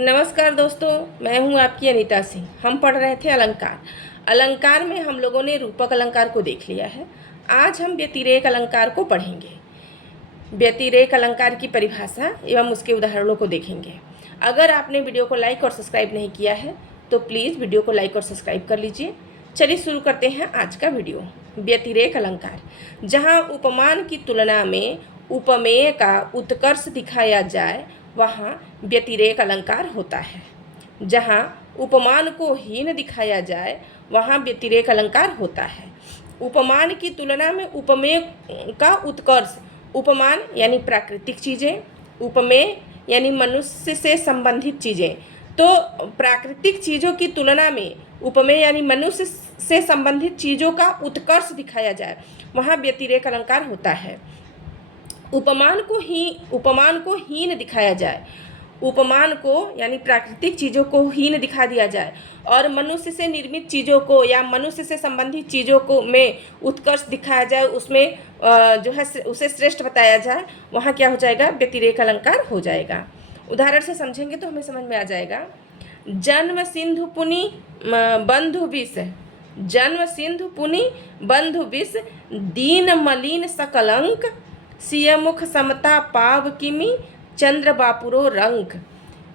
नमस्कार दोस्तों, मैं हूं आपकी अनीता सिंह। हम पढ़ रहे थे अलंकार। अलंकार में हम लोगों ने रूपक अलंकार को देख लिया है। आज हम व्यतिरेक अलंकार को पढ़ेंगे। व्यतिरेक अलंकार की परिभाषा एवं उसके उदाहरणों को देखेंगे। अगर आपने वीडियो को लाइक और सब्सक्राइब नहीं किया है तो प्लीज़ वीडियो को लाइक और सब्सक्राइब कर लीजिए। चलिए शुरू करते हैं आज का वीडियो। व्यतिरेक अलंकार, जहाँ उपमान की तुलना में उपमेय का उत्कर्ष दिखाया जाए वहाँ व्यतिरेक अलंकार होता है। जहाँ उपमान को हीन दिखाया जाए वहाँ व्यतिरेक अलंकार होता है। उपमान की तुलना में उपमेय का उत्कर्ष, उपमान यानी प्राकृतिक चीज़ें, उपमेय यानी मनुष्य से संबंधित चीज़ें। तो प्राकृतिक चीज़ों की तुलना में उपमेय यानी मनुष्य से संबंधित चीज़ों का उत्कर्ष दिखाया जाए वहाँ व्यतिरेक अलंकार होता है। उपमान को हीन दिखाया जाए, उपमान को यानी प्राकृतिक चीज़ों को हीन दिखा दिया जाए और मनुष्य से निर्मित चीज़ों को या मनुष्य से संबंधित चीज़ों को में उत्कर्ष दिखाया जाए, उसमें जो है उसे श्रेष्ठ बताया जाए, वहाँ क्या हो जाएगा? व्यतिरेक अलंकार हो जाएगा। उदाहरण से समझेंगे तो हमें समझ में आ जाएगा। जन्म सिंधु पुनि बंधु विष, जन्म सिंधु पुनि बंधु विष, दीन मलिन सकलंक, सिय मुख समता पाव किमि, चंद्र बापुरो रंक।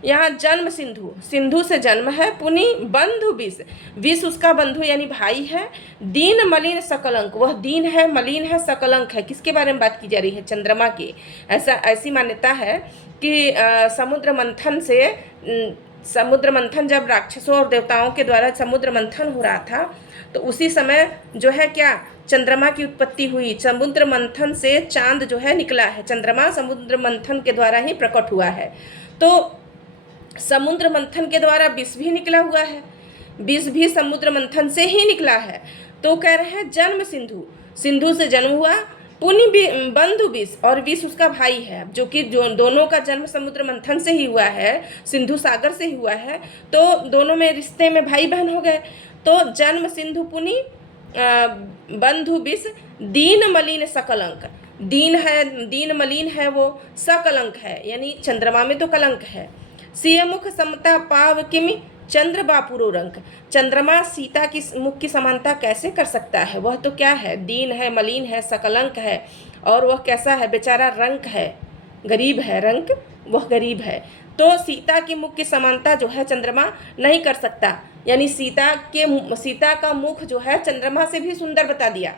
यहाँ जन्म सिंधु, सिंधु से जन्म है, पुनि बंधु विष, विष उसका बंधु यानी भाई है, दीन मलिन सकलंक, वह दीन है, मलिन है, सकलंक है। किसके बारे में बात की जा रही है? चंद्रमा की। ऐसी मान्यता है कि समुद्र मंथन जब राक्षसों और देवताओं के द्वारा समुद्र मंथन हो रहा था तो उसी समय जो है क्या चंद्रमा की उत्पत्ति हुई। समुद्र मंथन से चांद जो है निकला है, चंद्रमा समुद्र मंथन के द्वारा ही प्रकट हुआ है। तो समुद्र मंथन के द्वारा विष भी निकला हुआ है, विष भी समुद्र मंथन से ही निकला है। तो कह रहे हैं जन्म सिंधु, सिंधु से जन्म हुआ, पुनि बंधु विष, और विष उसका भाई है, जो कि दोनों का जन्म समुद्र मंथन से ही हुआ है, सिंधु सागर से ही हुआ है। तो दोनों में रिश्ते में भाई बहन हो गए। तो जन्म सिंधु पुनि बंधु विष, दीन मलिन सकलंक, दीन है, दीन मलिन है, वो सकलंक है यानी चंद्रमा में तो कलंक है। सिय मुख समता पाव किमि, चंद्र बापुरो रंक, चंद्रमा सीता की मुख की समानता कैसे कर सकता है? वह तो क्या है? दीन है, मलिन है, सकलंक है, और वह कैसा है? बेचारा रंक है, गरीब है, रंक वह गरीब है। तो सीता की मुख की समानता जो है चंद्रमा नहीं कर सकता, यानी सीता का मुख जो है चंद्रमा से भी सुंदर बता दिया।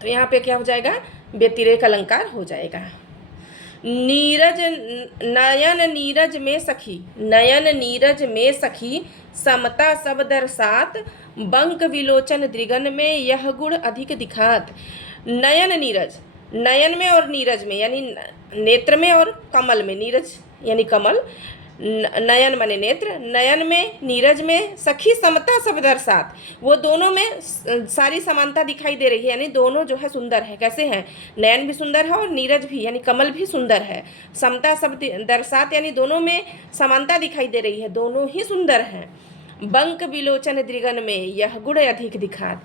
तो यहाँ पे क्या हो जाएगा? व्यतिरेक अलंकार हो जाएगा। नीरज नयन नीरज में सखी, नयन नीरज में सखी, समता सब दरसात, बंक विलोचन दृगन में यह गुण अधिक दिखात। नयन नीरज, नयन में और नीरज में यानी नेत्र में और कमल में, नीरज यानी कमल, नयन माने नेत्र, नयन में नीरज में, सखी समता सब दरसात, वो दोनों में सारी समानता दिखाई दे रही है, यानी दोनों जो है सुंदर है। कैसे हैं? नयन भी सुंदर है और नीरज भी यानी कमल भी सुंदर है। समता सब दरसात यानी दोनों में समानता दिखाई दे रही है, दोनों ही सुंदर हैं। बंक विलोचन दृगन में यह गुण अधिक दिखात,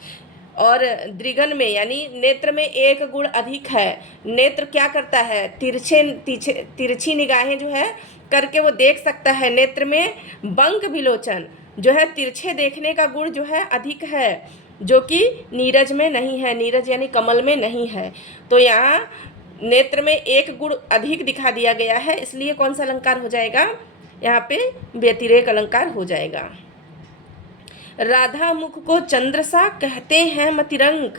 और दृगन में यानी नेत्र में एक गुण अधिक है। नेत्र क्या करता है? तिरछी निगाहें जो है करके वो देख सकता है। नेत्र में बंक विलोचन जो है तिरछे देखने का गुण जो है अधिक है, जो कि नीरज में नहीं है, नीरज यानी कमल में नहीं है। तो यहाँ नेत्र में एक गुण अधिक दिखा दिया गया है, इसलिए कौन सा अलंकार हो जाएगा? यहाँ पे व्यतिरेक अलंकार हो जाएगा। राधा मुख को चंद्र सा कहते हैं मतिरंक,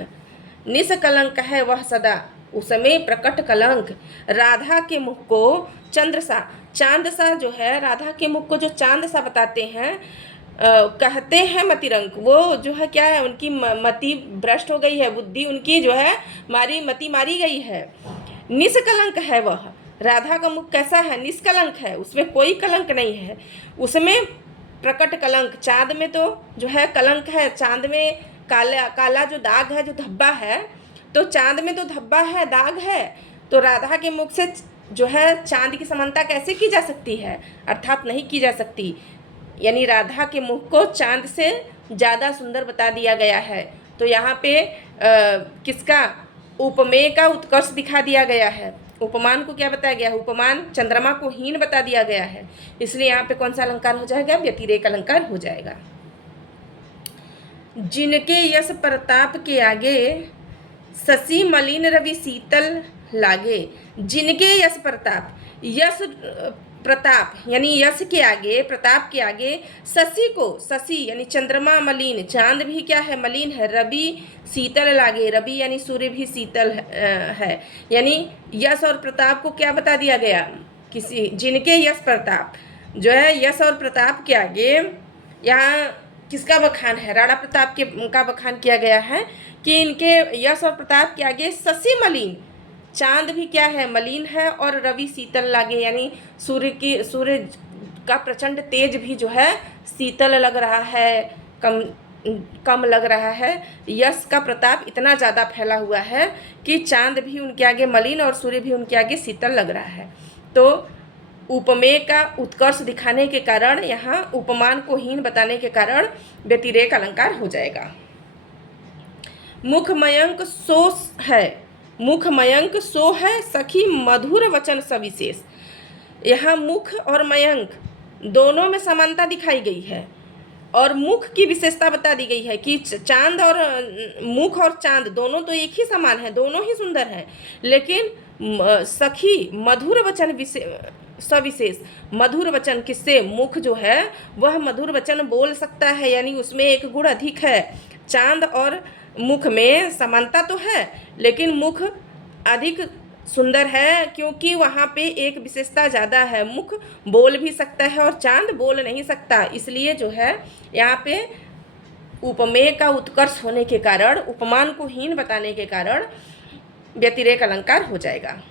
निष्कलंक है वह सदा उसमें प्रकट कलंक। राधा के मुख को चंद्र सा, चांद सा जो है, राधा के मुख को जो चांद सा बताते हैं, कहते हैं मतिरंक, वो जो है क्या है? उनकी मति भ्रष्ट हो गई है, बुद्धि उनकी जो है मति मारी गई है। निष्कलंक है वह, राधा का मुख कैसा है? निष्कलंक है, उसमें कोई कलंक नहीं है, उसमें प्रकट कलंक। चांद में तो जो है कलंक है, चांद में काला जो दाग है, जो धब्बा है, तो चांद में तो धब्बा है, दाग है। तो राधा के मुख से जो है चांद की समानता कैसे की जा सकती है? अर्थात नहीं की जा सकती, यानी राधा के मुख को चांद से ज़्यादा सुंदर बता दिया गया है। तो यहाँ पे किसका? उपमेय का उत्कर्ष दिखा दिया गया है। उपमान को क्या बताया गया है, उपमान चंद्रमा को हीन बता दिया गया है, इसलिए यहाँ पे कौन सा अलंकार हो जाएगा, व्यतिरेक अलंकार हो जाएगा। जिनके यश प्रताप के आगे शशि मलिन रवि शीतल लागे। जिनके यश प्रताप, यश प्रताप यानी यश के आगे, प्रताप के आगे शशि को, शशि यानी चंद्रमा मलिन, चांद भी क्या है, मलिन है, रवि शीतल लागे, रवि यानी सूर्य भी शीतल है। यानी यश और प्रताप को क्या बता दिया गया, किसी जिनके यश प्रताप जो है, यश और प्रताप के आगे यहाँ किसका बखान है, राणा प्रताप के का बखान किया गया है कि इनके यश और प्रताप के आगे शशि मलिन, चांद भी क्या है, मलिन है, और रवि शीतल लागे यानी सूर्य का प्रचंड तेज भी जो है शीतल लग रहा है, कम लग रहा है। यश का प्रताप इतना ज़्यादा फैला हुआ है कि चांद भी उनके आगे मलिन और सूर्य भी उनके आगे शीतल लग रहा है। तो उपमेय का उत्कर्ष दिखाने के कारण, यहाँ उपमान को हीन बताने के कारण व्यतिरेक अलंकार हो जाएगा। मुख मयंक सो है, मुख मयंक सो है सखी मधुर वचन सविशेष। यहाँ मुख और मयंक दोनों में समानता दिखाई गई है और मुख की विशेषता बता दी गई है कि चांद और मुख और चांद दोनों तो एक ही समान है, दोनों ही सुंदर हैं, लेकिन सखी मधुर वचन सविशेष, मधुर वचन किससे, मुख जो है वह मधुर वचन बोल सकता है, यानी उसमें एक गुण अधिक है। चांद और मुख में समानता तो है, लेकिन मुख अधिक सुंदर है क्योंकि वहाँ पे एक विशेषता ज़्यादा है, मुख बोल भी सकता है और चांद बोल नहीं सकता, इसलिए जो है यहाँ पे उपमेय का उत्कर्ष होने के कारण, उपमान को हीन बताने के कारण व्यतिरेक अलंकार हो जाएगा।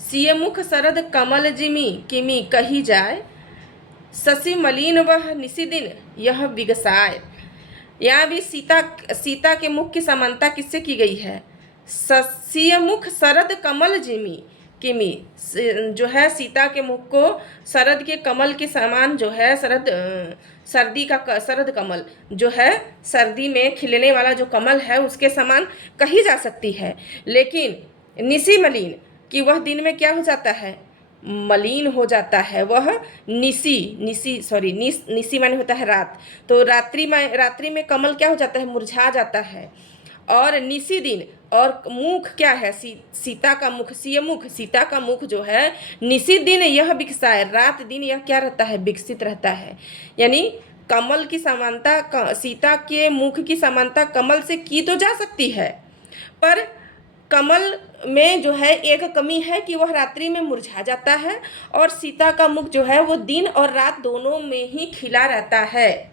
सिय मुख शरद कमल जिमी किमी कही जाए, शशि मलिन वह निशिदिन यह विगसाय। यहाँ भी सीता के मुख की समानता किससे की गई है, सिय मुख शरद कमल जिमी किमी, जो है सीता के मुख को शरद के कमल के समान जो है, सर्दी का शरद कमल जो है, सर्दी में खिलने वाला जो कमल है उसके समान कही जा सकती है। लेकिन निशी मलिन कि वह दिन में क्या हो जाता है, मलिन हो जाता है, वह निशी माने होता है रात, तो रात्रि में कमल क्या हो जाता है, मुरझा जाता है। और निशी दिन, और मुख क्या है, सीता का मुख, सिय मुख सीता का मुख जो है, निशी दिन यह विकसाय, रात दिन यह क्या रहता है, विकसित रहता है। यानी कमल की समानता, सीता के मुख की समानता कमल से की तो जा सकती है, पर कमल में जो है एक कमी है कि वह रात्रि में मुरझा जाता है, और सीता का मुख जो है वो दिन और रात दोनों में ही खिला रहता है।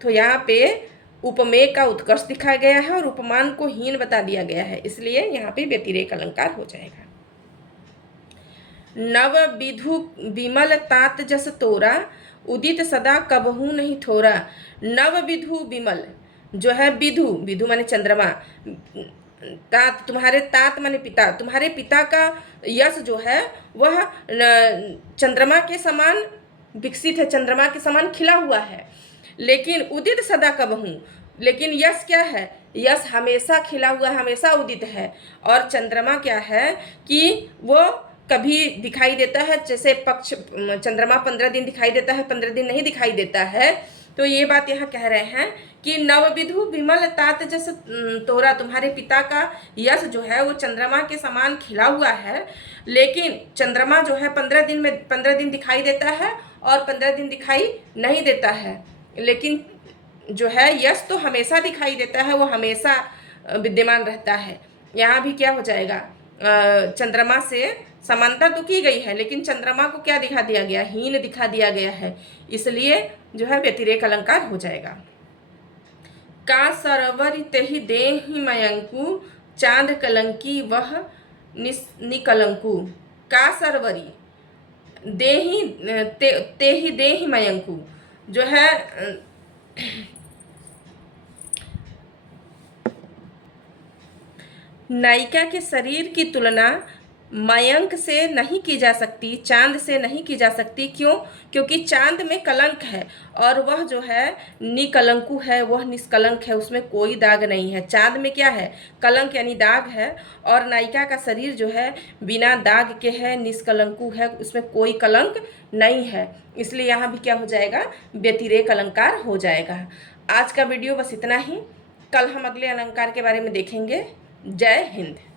तो यहाँ पे उपमेय का उत्कर्ष दिखाया गया है और उपमान को हीन बता दिया गया है, इसलिए यहाँ पे व्यतिरेक अलंकार हो जाएगा। नव विधु विमल तात जस तोरा, उदित सदा कबहू नहीं थोरा। नव विधु विमल जो है, विधु माने चंद्रमा, तात तुम्हारे, तात माने पिता, तुम्हारे पिता का यश जो है वह चंद्रमा के समान विकसित है, चंद्रमा के समान खिला हुआ है। लेकिन उदित सदा कबहू, लेकिन यश क्या है, यश हमेशा खिला हुआ, हमेशा उदित है। और चंद्रमा क्या है कि वो कभी दिखाई देता है, जैसे पक्ष चंद्रमा 15 दिन दिखाई देता है, 15 दिन नहीं दिखाई देता है। तो ये बात यहाँ कह रहे हैं कि नवविधु विमल तात जस तोरा, तुम्हारे पिता का यश जो है वो चंद्रमा के समान खिला हुआ है, लेकिन चंद्रमा जो है 15 दिन दिखाई देता है और 15 दिन दिखाई नहीं देता है। लेकिन जो है यश तो हमेशा दिखाई देता है, वो हमेशा विद्यमान रहता है। यहाँ भी क्या हो जाएगा, चंद्रमा से समानता तो की गई है, लेकिन चंद्रमा को क्या दिखा दिया गया, हीन दिखा दिया गया है, इसलिए जो है व्यतिरेक अलंकार हो जाएगा। का सरवर तेहि देहि मयंकु, चांद कलंकी वह निकलंकु। का सरवरी देहि तेहि देहि मयंकु, जो है नायिका के शरीर की तुलना मयंक से नहीं की जा सकती, चांद से नहीं की जा सकती। क्यों? क्योंकि चांद में कलंक है और वह जो है निकलंकु है, वह निष्कलंक है, उसमें कोई दाग नहीं है। चांद में क्या है? कलंक यानी दाग है। और नायिका का शरीर जो है बिना दाग के है, निष्कलंकु है, उसमें कोई कलंक नहीं है। इसलिए यहाँ भी क्या हो जाएगा? व्यतिरेक अलंकार हो जाएगा। आज का वीडियो बस इतना ही। कल हम अगले अलंकार के बारे में देखेंगे। जय हिंद।